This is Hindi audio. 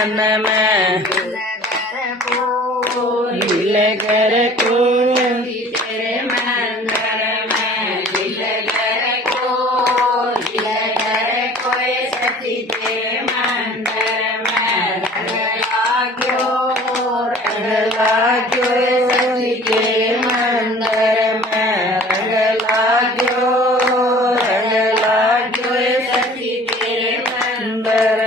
मन में दिल कर को तेरे मंदिर में दिल कर कोई सती तेरे मंदिर में रंग लाग्यो सती तेरे मंदिर में रंग लाग्यो सती तेरे मंदिर